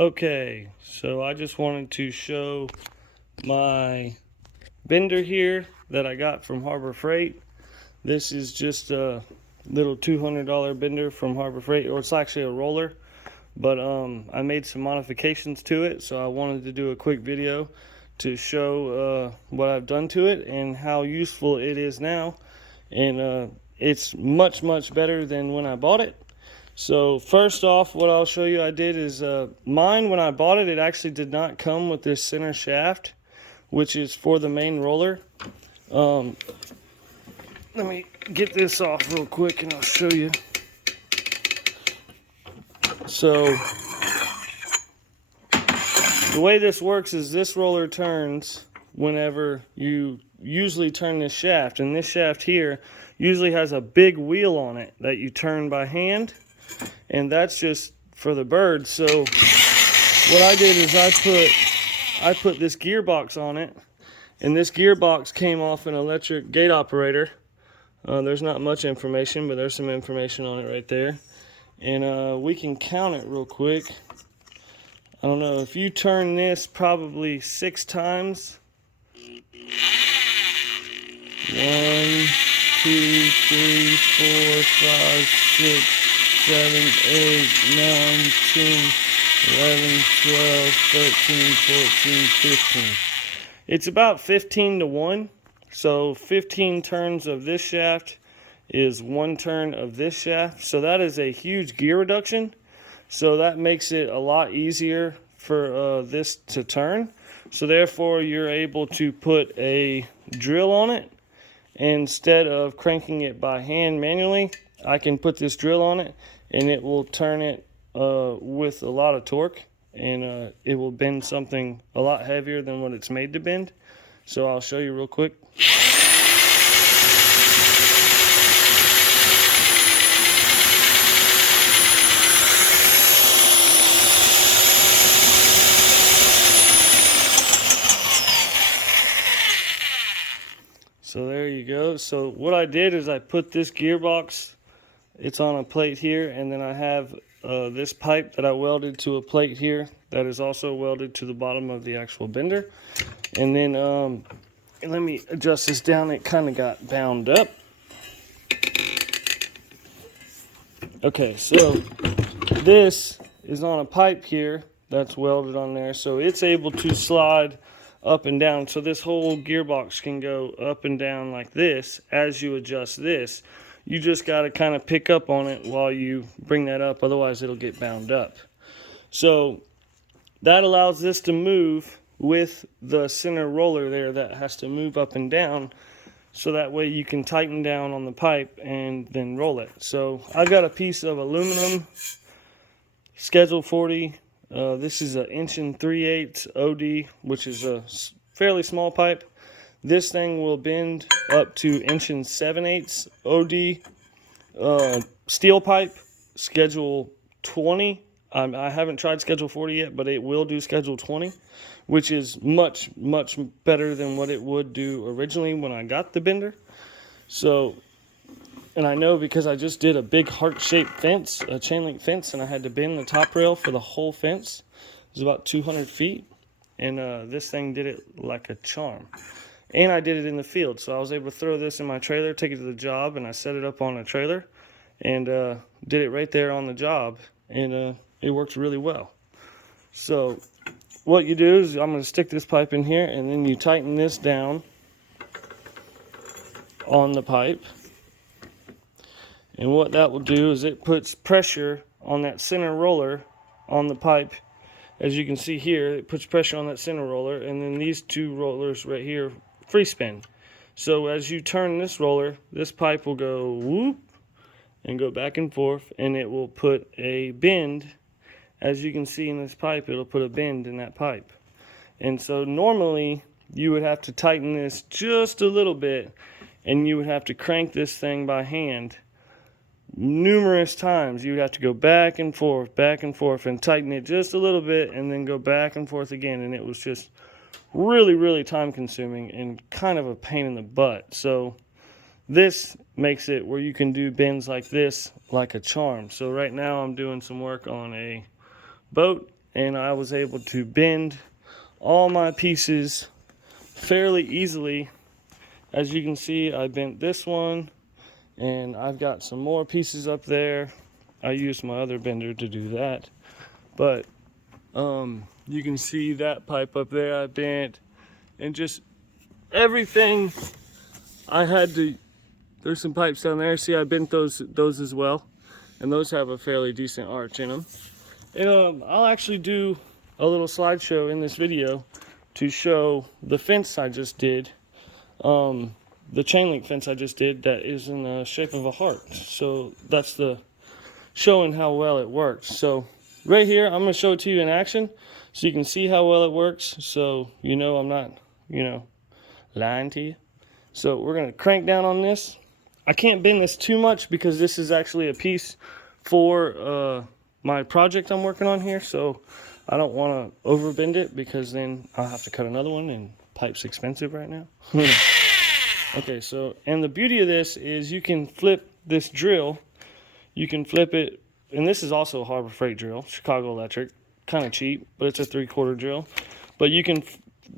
Okay, so I just wanted to show my bender here that I got from Harbor Freight. This is just a little $200 bender from Harbor Freight, or it's actually a roller, but I made some modifications to it, so I wanted to do a quick video to show what I've done to it and how useful it is now. And it's much better than when I bought it. So first off, what I'll show you I did is mine, when I bought it, it actually did not come with this center shaft, which is for the main roller. Let me get this off real quick and I'll show you. So the way this works is this roller turns whenever you usually turn this shaft, and this shaft here usually has a big wheel on it that you turn by hand, and that's just for the bird. So what I did is I put this gearbox on it, and this gearbox came off an electric gate operator. There's not much information, but there's some information on it right there, and we can count it real quick. I don't know, if you turn this probably 6 times. 1, 2, 3, 4, 5, 6, 7, 8, 9, 10, 11, 12, 13, 14, 15. It's about 15 to 1. So 15 turns of this shaft is 1 turn of this shaft. So that is a huge gear reduction. So that makes it a lot easier for this to turn. So therefore you're able to put a drill on it. Instead of cranking it by hand manually, I can put this drill on it and it will turn it with a lot of torque, and it will bend something a lot heavier than what it's made to bend. So I'll show you real quick. So there you go. So what I did is I put this gearbox, it's on a plate here, and then I have this pipe that I welded to a plate here that is also welded to the bottom of the actual bender. And then let me adjust this down. It kind of got bound up. Okay, so this is on a pipe here that's welded on there, so it's able to slide up and down. So this whole gearbox can go up and down like this as you adjust this. You just got to kind of pick up on it while you bring that up, otherwise it'll get bound up. So that allows this to move with the center roller there that has to move up and down, so that way you can tighten down on the pipe and then roll it. So I've got a piece of aluminum Schedule 40. This is an 1 3/8 OD, which is a fairly small pipe. This thing will bend up to 1 7/8 OD steel pipe, Schedule 20. I haven't tried Schedule 40 yet, but it will do Schedule 20, which is much better than what it would do originally when I got the bender. So, and I know because I just did a big heart-shaped fence, a chain link fence, and I had to bend the top rail for the whole fence. It was about 200 feet, and this thing did it like a charm. And I did it in the field, so I was able to throw this in my trailer, take it to the job, and I set it up on a trailer, and did it right there on the job, and it worked really well. So what you do is I'm going to stick this pipe in here, and then you tighten this down on the pipe. And what that will do is it puts pressure on that center roller on the pipe. As you can see here, it puts pressure on that center roller, and then these 2 rollers right here free spin. So as you turn this roller, this pipe will go whoop and go back and forth, and it will put a bend. As you can see in this pipe, it'll put a bend in that pipe. And so normally you would have to tighten this just a little bit, and you would have to crank this thing by hand numerous times. You would have to go back and forth, and tighten it just a little bit, and then go back and forth again. And it was just really time consuming and kind of a pain in the butt. So this makes it where you can do bends like this like a charm. So right now I'm doing some work on a boat, and I was able to bend all my pieces fairly easily. As you can see, I bent this one, and I've got some more pieces up there. I used my other bender to do that, but you can see that pipe up there I bent, and just everything I had to. There's some pipes down there. See, I bent those as well, and those have a fairly decent arch in them. And I'll actually do a little slideshow in this video to show the fence I just did, the chain link fence I just did that is in the shape of a heart. So that's the showing how well it works. So right here, I'm going to show it to you in action so you can see how well it works. So you know I'm not, lying to you. So we're going to crank down on this. I can't bend this too much because this is actually a piece for my project I'm working on here. So I don't want to overbend it because then I'll have to cut another one, and pipe's expensive right now. Okay, so, and the beauty of this is you can flip this drill. You can flip it, and this is also a Harbor Freight drill, Chicago Electric, kind of cheap, but it's a 3/4 drill. But you can,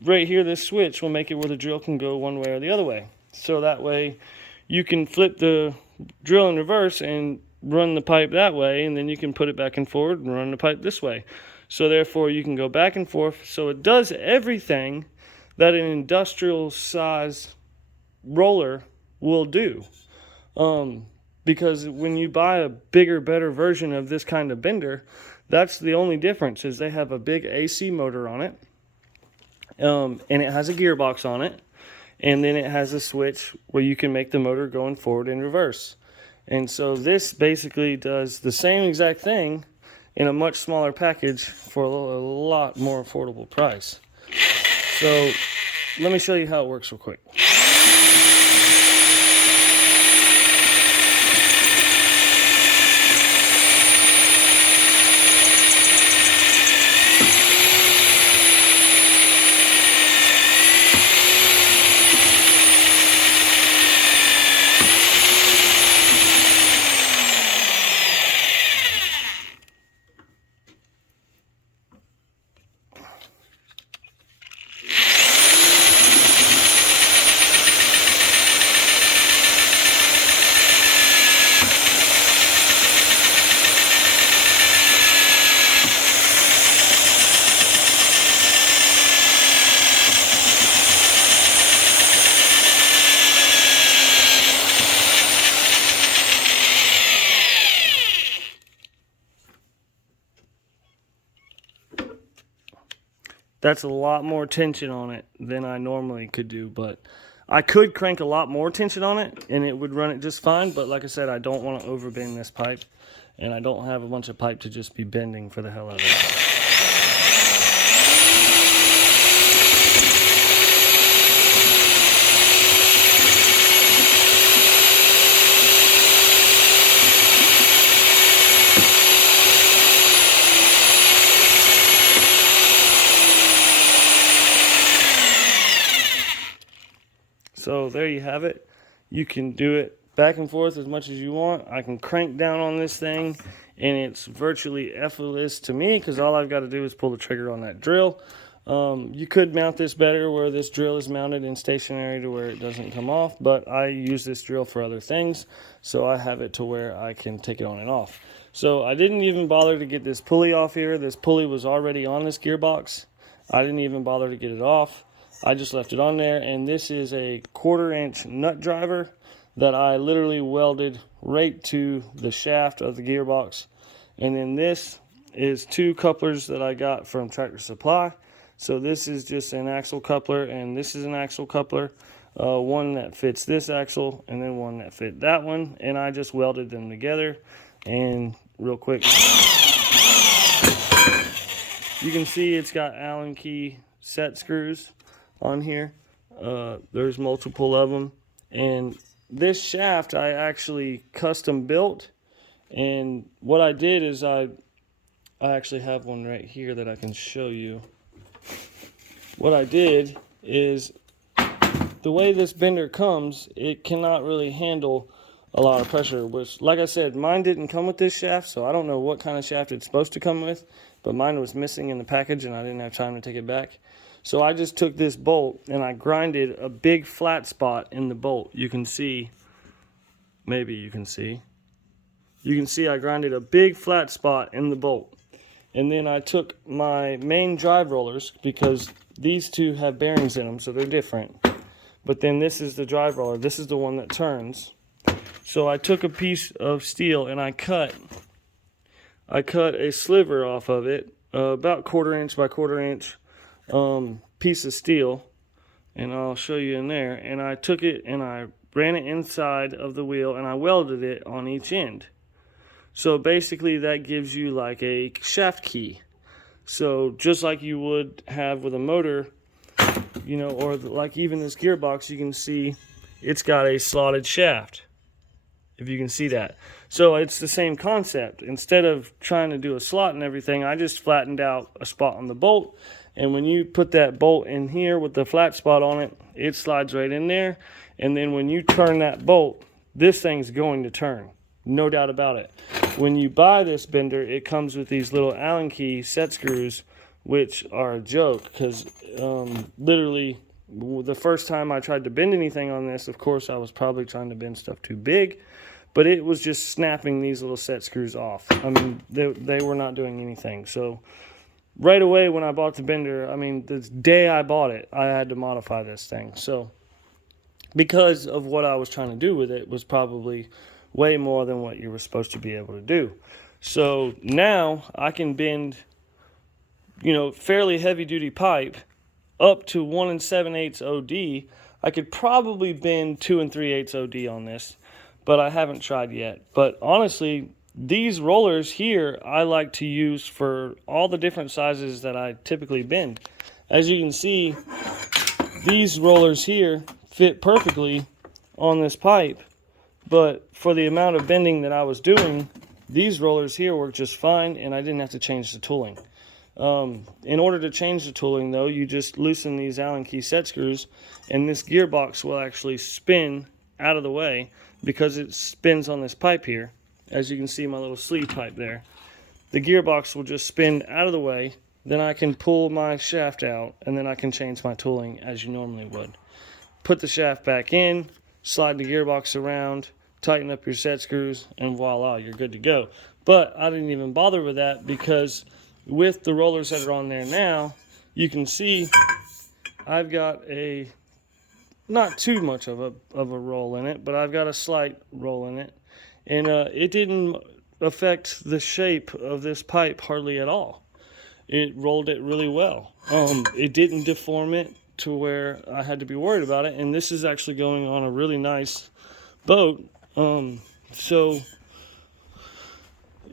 right here, this switch will make it where the drill can go one way or the other way. So that way you can flip the drill in reverse and run the pipe that way, and then you can put it back and forward and run the pipe this way. So therefore you can go back and forth. So it does everything that an industrial size roller will do. Because when you buy a bigger, better version of this kind of bender, that's the only difference, is they have a big AC motor on it, and it has a gearbox on it, and then it has a switch where you can make the motor going forward and reverse. And so this basically does the same exact thing in a much smaller package for a lot more affordable price. So let me show you how it works real quick. That's a lot more tension on it than I normally could do, but I could crank a lot more tension on it and it would run it just fine. But like I said, I don't want to overbend this pipe, and I don't have a bunch of pipe to just be bending for the hell of it. So there you have it. You can do it back and forth as much as you want. I can crank down on this thing, and it's virtually effortless to me because all I've got to do is pull the trigger on that drill. You could mount this better where this drill is mounted in stationary to where it doesn't come off, but I use this drill for other things, so I have it to where I can take it on and off. So I didn't even bother to get this pulley off here. This pulley was already on this gearbox. I didn't even bother to get it off. I just left it on there, and this is a 1/4 inch nut driver that I literally welded right to the shaft of the gearbox. And then this is 2 couplers that I got from Tractor Supply. So this is just an axle coupler, and this is an axle coupler, one that fits this axle, and then one that fit that one, and I just welded them together. And real quick, you can see it's got Allen key set screws on here. There's multiple of them, and this shaft I actually custom built. And what I did is I actually have one right here that I can show you. What I did is, the way this bender comes, it cannot really handle a lot of pressure. Which, like I said, mine didn't come with this shaft, so I don't know what kind of shaft it's supposed to come with, but mine was missing in the package and I didn't have time to take it back. So I just took this bolt and I grinded a big flat spot in the bolt. You can see, maybe you can see I grinded a big flat spot in the bolt. And then I took my main drive rollers, because these two have bearings in them, so they're different. But then this is the drive roller. This is the one that turns. So I took a piece of steel and I cut a sliver off of it, about 1/4 inch by 1/4 inch piece of steel, and I'll show you in there. And I took it and I ran it inside of the wheel and I welded it on each end. So basically that gives you like a shaft key. So just like you would have with a motor, you know, or like even this gearbox, you can see it's got a slotted shaft, if you can see that. So it's the same concept. Instead of trying to do a slot and everything, I just flattened out a spot on the bolt, and when you put that bolt in here with the flat spot on it, it slides right in there. And then when you turn that bolt, this thing's going to turn, no doubt about it. When you buy this bender, it comes with these little Allen key set screws, which are a joke, because literally the first time I tried to bend anything on this, of course I was probably trying to bend stuff too big, but it was just snapping these little set screws off. I mean, they were not doing anything. So right away when I bought the bender, I mean, the day I bought it, I had to modify this thing. So because of what I was trying to do with it was probably way more than what you were supposed to be able to do. So now I can bend, you know, fairly heavy duty pipe up to 1 7/8 OD. I could probably bend 2 3/8 OD on this, but I haven't tried yet. But honestly, these rollers here I like to use for all the different sizes that I typically bend. As you can see, these rollers here fit perfectly on this pipe, but for the amount of bending that I was doing, these rollers here work just fine, and I didn't have to change the tooling. In order to change the tooling, though, you just loosen these Allen key set screws, and this gearbox will actually spin out of the way because it spins on this pipe here. As you can see, my little sleeve pipe there. The gearbox will just spin out of the way. Then I can pull my shaft out, and then I can change my tooling as you normally would. Put the shaft back in, slide the gearbox around, tighten up your set screws, and voila, you're good to go. But I didn't even bother with that, because with the rollers that are on there now, you can see I've got a, not too much of a roll in it, but I've got a slight roll in it. And it didn't affect the shape of this pipe hardly at all. It rolled it really well. It didn't deform it to where I had to be worried about it. And this is actually going on a really nice boat. So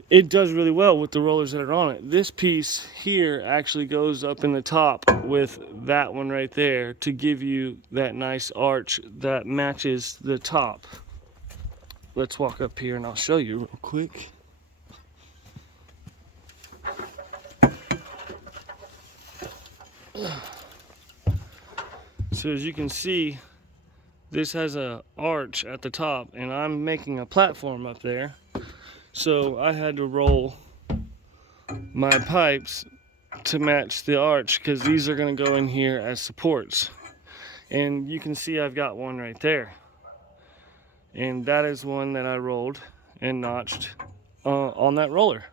it does really well with the rollers that are on it. This piece here actually goes up in the top with that one right there to give you that nice arch that matches the top. Let's walk up here and I'll show you real quick. So as you can see, this has an arch at the top, and I'm making a platform up there. So I had to roll my pipes to match the arch, because these are going to go in here as supports. And you can see I've got one right there. And that is one that I rolled and notched on that roller.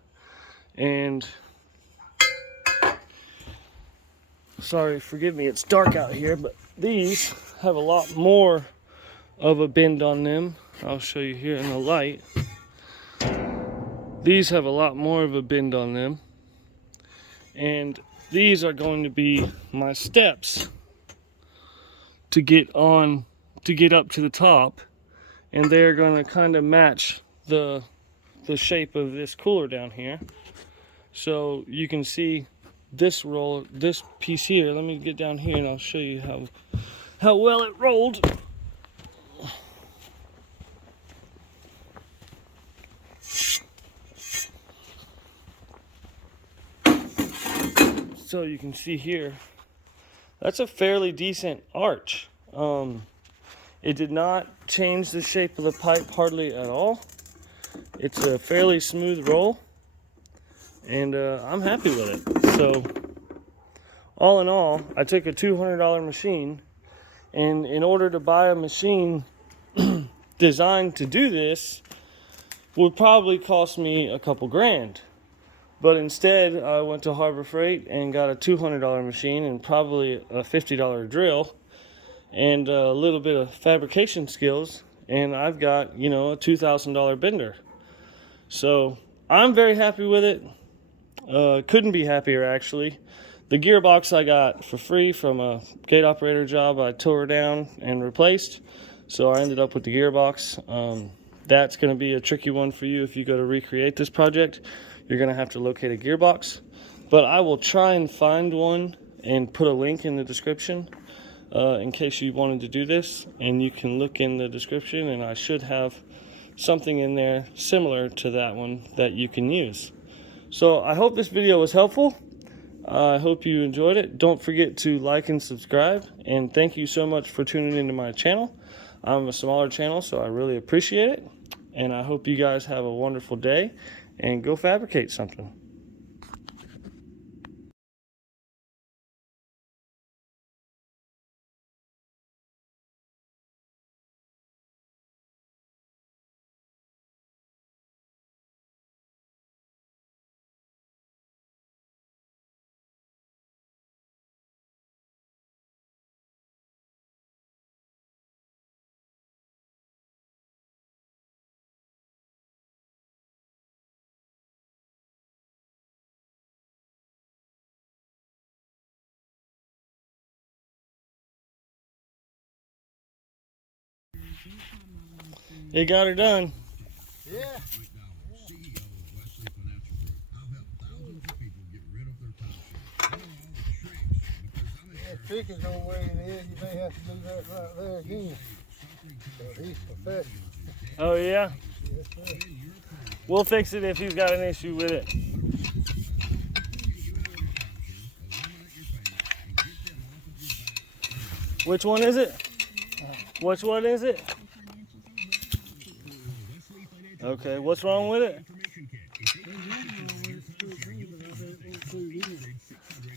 And sorry, forgive me, it's dark out here, but these have a lot more of a bend on them. I'll show you here in the light. These have a lot more of a bend on them. And these are going to be my steps to get up to the top. And they're going to kind of match the shape of this cooler down here. So you can see this piece here. Let me get down here and I'll show you how well it rolled. So you can see here, that's a fairly decent arch. It did not change the shape of the pipe hardly at all. It's a fairly smooth roll, and I'm happy with it. So all in all, I took a $200 machine, and in order to buy a machine designed to do this would probably cost me a couple grand. But instead, I went to Harbor Freight and got a $200 machine and probably a $50 drill and a little bit of fabrication skills, and I've got, you know, a $2,000 bender. So I'm very happy with it. Couldn't be happier, actually. The gearbox I got for free from a gate operator job I tore down and replaced, so I ended up with the gearbox. That's going to be a tricky one for you if you go to recreate this project. You're going to have to locate a gearbox, but I will try and find one and put a link in the description in case you wanted to do this, and you can look in the description, and I should have something in there similar to that one that you can use. So I hope this video was helpful. I hope you enjoyed it. Don't forget to like and subscribe, and thank you so much for tuning into my channel. I'm a smaller channel, so I really appreciate it, and I hope you guys have a wonderful day and go fabricate something. It got her done. Yeah. That trick is on where it is. You may have to do that right there again. So he's professional. Oh yeah? Yes, sir. We'll fix it if he's got an issue with it. Which one is it? Which one is it? Okay, what's wrong with it?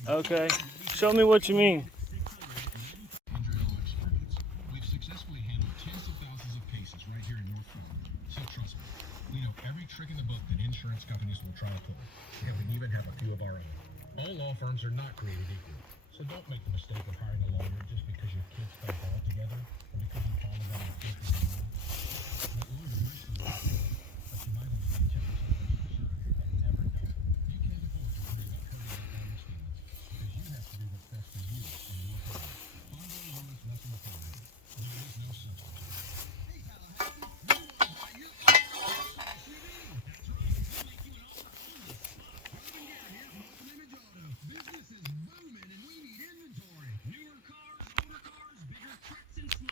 Okay, show me what you mean. We've successfully handled tens of thousands of cases right here in North Florida. So trust me, we know every trick in the book that insurance companies will try to pull. And we even have a few of our own. All law firms are not created equal. So don't make the mistake of hiring a lawyer just because your kids play ball together or because you call them on a 50 year old. That lawyer might still work for you, but you might only get 10%